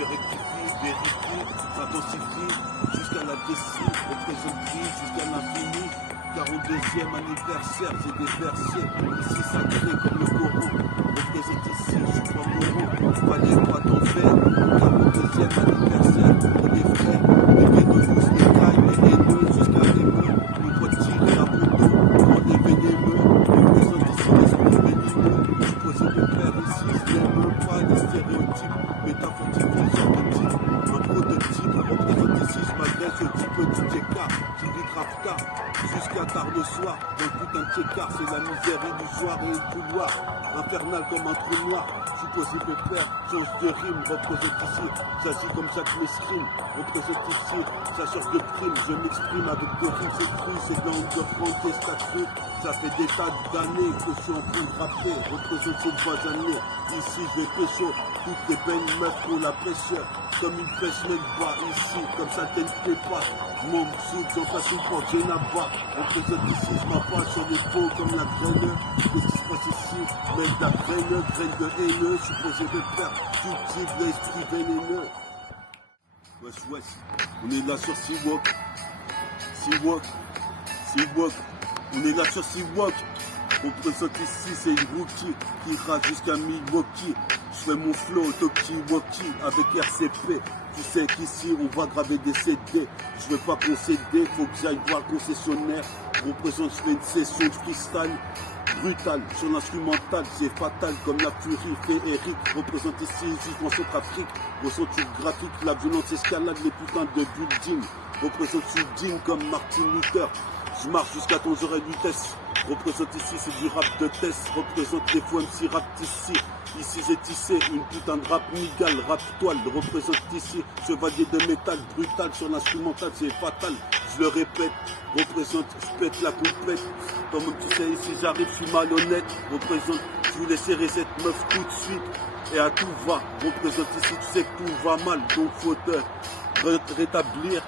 je rectifie, vérifie, j'intensifie, jusqu'à la décime, représente Christ jusqu'à l'infini. 42e anniversaire, j'ai des versets, ici sacré comme le Coran. Représente ici, je suis pas Moreau, fallait pas t'en faire. 42e anniversaire, on est frais, les bénéfices, les cailles, les haineux, jusqu'à l'émeu, le bois tiré à mon dos, on est vénémeux. Représente ici l'esprit vénémeux, je posais mes pères ici, je n'aime pas les stéréotypes, métaphoriques, génétiques, un prototype, représente ici, je m'adresse au type du Tchekar, qui vit Kafka. Jusqu'à tard le soir, dans le putain de Tchekar, c'est la misère illusoire et le couloir, infernal comme un trou noir, supposé pépère, change de rime, représente ici, j'agis comme Jacques Mesrine, représente ici, chasseur de primes, je m'exprime avec des rimes, c'est cru, c'est dans le prendre des statues, ça fait des tas d'années que je suis en train de rapper, représente ces 3 années, ici je pécho, toutes les belles meufs ont la pêcheur, comme une pêche mec bas, ici, comme ça t'es plaît pas, mon soude, j'en passe une porte, j'ai là-bas, représente ici, je m'appâche sur les peaux comme la graine, qu'est-ce qui se passe ici, même de la graine de haineux, je suis posé de faire, tout type d'esprit vénéneux. Wesh, on est là sur Seawalk, on est là sur Seawalk, représente ici, c'est une rookie qui rate jusqu'à Milwaukee, je fais mon flow Toki-Woki avec RCP. Tu sais qu'ici on va graver des CD, je veux pas concéder, faut que j'aille voir le concessionnaire. Représente, je fais une session de freestyle brutale, sur l'instrumental, c'est fatal comme la furie féerique. Représente ici, juste en Centrafrique, ressenti graphique, la violence escalade, les putains de building. Représente, je suis digne comme Martin Luther, je marche jusqu'à ton oreille vitesse. Représente ici, c'est du rap de test, représente les fois MC rap ici. Ici j'ai tissé une putain de rap nigal, rap toile, représente ici, chevalier de métal, brutal sur l'instrumental, c'est fatal, je le répète, représente, je pète la complète, comme tu sais ici j'arrive, je suis malhonnête, représente, je vous laisserai cette meuf tout de suite, et à tout va, représente ici, tu sais que tout va mal, donc faut te rétablir,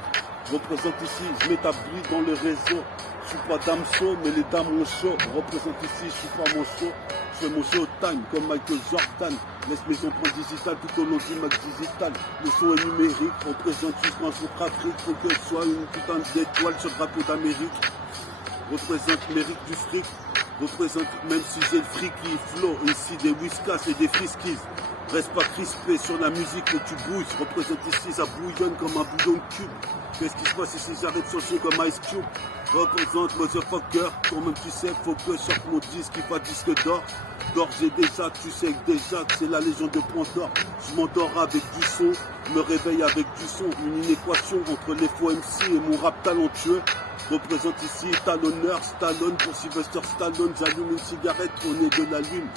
représente ici, je m'établis dans le réseau, je suis pas dame chaud, mais les dames ont chaud, représente ici, je suis pas mon show. Je fais mon showtime comme Michael Jordan. Laisse mes empreintes digitales tout au long du Mac digital. Le son est numérique, représente jusqu'en Centrafrique. Faut que je sois une putain d'étoile sur le drapeau d'Amérique. Représente mérite du fric. Représente même si j'ai le fric qui flow. Ici des whiskas et des friskies. Reste pas crispé sur la musique que tu bouges. Représente ici, ça bouillonne comme un bouillon de cube. Qu'est-ce qui se passe ici? J'arrive sur le son comme Ice Cube. Représente motherfucker. Toi-même tu sais, faut que je sorte mon disque, il faut disque d'or. D'or j'ai déjà, tu sais que déjà que c'est la légende de Pandore. Je m'endors avec du son, me réveille avec du son. Une inéquation entre les faux MC et mon rap talentueux. Représente ici talonneur, Stallone pour Sylvester Stallone. J'allume une cigarette, on est de la lune.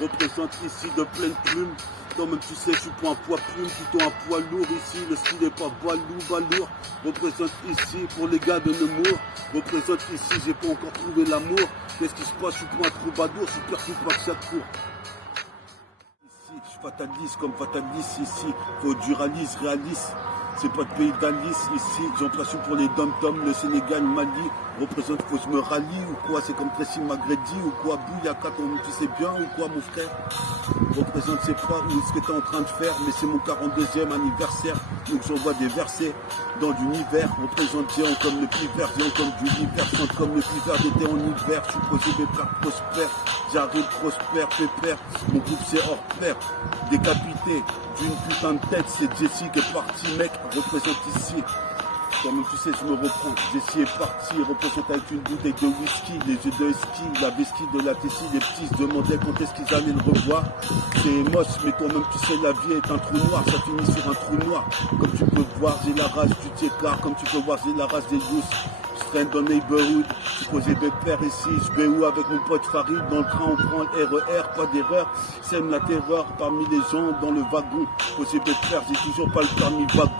Représente ici de pleine plume. Toi-même tu sais, je suis pas un poids plume, plutôt un poids lourd ici. Le style n'est pas balourd. Représente ici pour les gars de Nemours. Représente ici, j'ai pas encore trouvé l'amour. Qu'est-ce qui se passe? Je suis pas un troubadour, je suis perdu par chaque cours. Ici, je suis fataliste comme fataliste ici. Faut du réaliste. C'est pas de pays d'Alice ici, j'en place pour les dom-toms, le Sénégal, Mali, représente, faut que je me rallie ou quoi, c'est comme Tracy Magredi ou quoi, Bouyaka, tu sais bien ou quoi mon frère, représente, c'est pas ce que t'es en train de faire, mais c'est mon 42e anniversaire, donc j'envoie des versets dans l'univers, représente géant comme le pivert, géant comme du l'hiver, chante comme le pivert d'été en hiver, je suis posé mes pères prospères, j'arrive prospère, pépère, mon groupe c'est hors pair, décapité, d'une putain de tête, c'est Jessie qui est parti, mec, représente ici. Comme tu sais, je me reprends. Jessie est parti, représente avec une bouteille de whisky, les yeux de ski, la vesquille de la Tessie, les petits se demandaient quand est-ce qu'ils allaient le revoir. C'est moche, mais toi-même tu sais, la vie est un trou noir, ça finit sur un trou noir. Comme tu peux voir, j'ai la race du Tchekar, comme tu peux voir, j'ai la race des douces. Je traîne dans le neighborhood, je posais des pères ici, je vais où avec mon pote Farid, dans le train on prend le RER, pas d'erreur, sème la terreur parmi les gens dans le wagon, posé des pères, j'ai toujours pas le permis vago,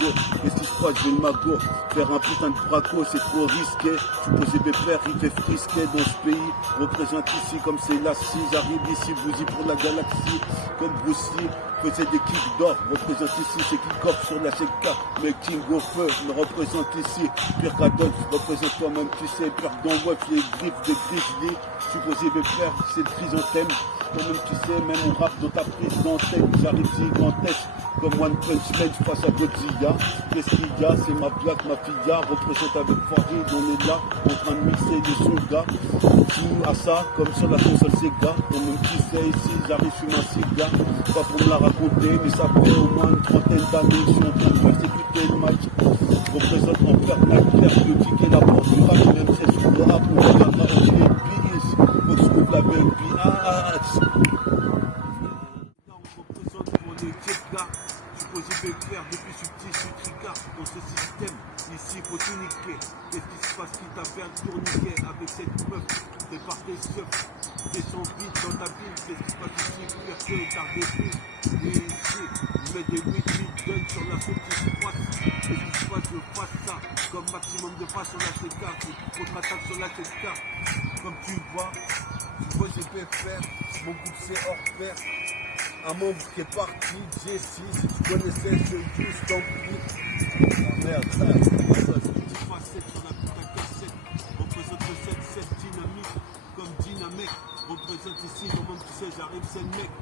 qu'est-ce qui se passe, j'ai le magot, faire un putain de braco c'est trop risqué, je posais des pères, il fait frisquer dans ce pays, représente ici comme c'est la scie, j'arrive ici, bougie pour la galaxie, comme Bruce Lee, faisait des kicks d'or, représente ici, c'est kick-off sur la CK, mais King of Feu, me représente ici, Pierre Cadolf, représente toi-même, tu sais, Pierre d'Enwef, les griffes des grizzlies, supposé mes frères, c'est le chrysanthème, toi-même tu sais, même on rappe dans ta prise d'antenne, j'arrive gigantesque, comme One Punch Man face à Godzilla. Qu'est-ce qu'il y a? C'est ma blague, ma filla, représente avec Farid, on est là, en train de mixer des sons gars. Joue à ça, comme sur la console Sega, toi-même tu sais, ici j'arrive sur ma cigare, pas pour me la raconter, mais ça fait au moins une trentaine d'années, je suis en train de persécuter le match. Représente en perte ma claire, le kick et la porte du rap, même c'est sur le rap, on reviendra au pied, bis, faut que je trouve la belle biatch. On représente pour les Tchèques, supposé de faire depuis ce petit tricard dans ce système. Ici, faut tout niquer. Qu'est-ce qui se passe qui t'a fait un tourniquet avec cette meuf? T'es par tes seufs, t'es sans vide dans ta ville. Qu'est-ce qui se passe ici? Pire que t'as des filles. Et ici, je mets des 8 guns sur la petite droite. Qu'est-ce qui se passe? Je fasse ça comme maximum de fois sur la CK. Contre-attaque sur la CK. Comme tu vois, j'ai fait faire. Mon groupe c'est hors pair. Un membre qui est parti, Jessie, si tu connaissais ce juste tant pis. Merde, ça, petite facette sur la putain cassette. Représente le 7-7 dynamique, comme dynamique. Représente ici, comment tu sais, j'arrive, c'est le mec.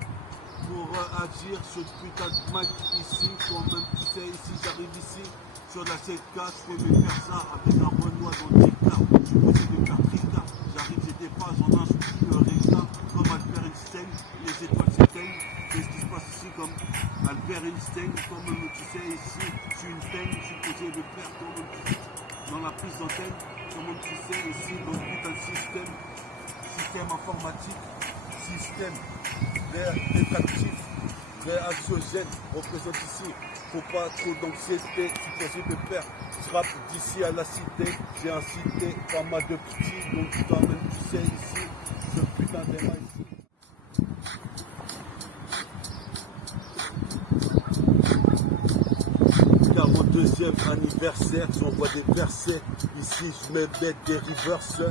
Pour agir sur ce putain de mic ici, quand même tu sais, ici, j'arrive ici. Sur la 7K, je fais mes persas avec un Renoir dans le tricard. Je posais des pertes tricard. J'arrive, j'ai des pages en un le réglard, comme Albert Einstein, les étoiles s'éteignent. Qu'est-ce qui se passe ici comme Albert Einstein, comme tu sais ici, je suis une teigne, je suis posé de faire comme dans la prise d'antenne, comme tu sais ici, dans le putain de système informatique, système rétractif, réaxiogène, représente ici, faut pas trop d'anxiété, je suis posé de faire, je rappe d'ici à la cité, j'ai incité pas mal de petits, donc toi-même tu sais ici, ce putain d'éma ici. 42e anniversaire, j'envoie des versets. Ici, je mets bête des reverse.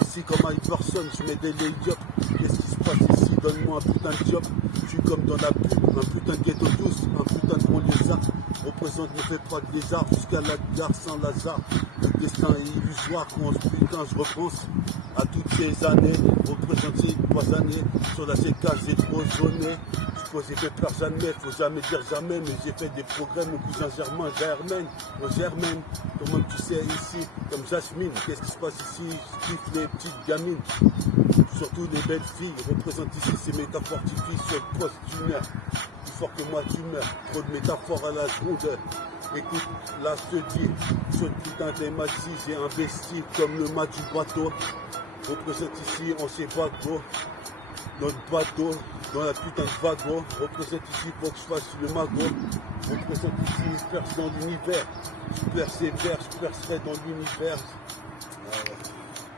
Ici, comme Iverson, je mets des lay-up. Qu'est-ce qui se passe ici? Donne-moi un putain de job. Je suis comme dans la pub, un putain de ghetto douce, un putain de bon lézard. Représente ne fait pas de lézard jusqu'à la gare Saint-Lazare. Le destin est illusoire quand je repense à toutes ces années. Représente ces 3 années. Sur la CK, j'ai trop zoné. J'ai fait peur jamais, faut jamais dire jamais, mais j'ai fait des progrès, mon cousin Germain, Germaine, comment tu sais ici, comme Jasmine, qu'est-ce qui se passe ici, je kiffe les petites gamines, surtout les belles filles, représente ici ces métaphores typiques sur le poste d'une heure, plus fort que moi tu meurs, trop de métaphores à la seconde. Écoute, là je te dis, sur le putain des maxis, j'ai investi comme le mât du bateau, représente ici, on sait pas gros. Notre bateau, dans la putain de wagon, représente ici pour que je fasse le magot, représente ici, je perce dans l'univers, je persévère, je percerai dans l'univers.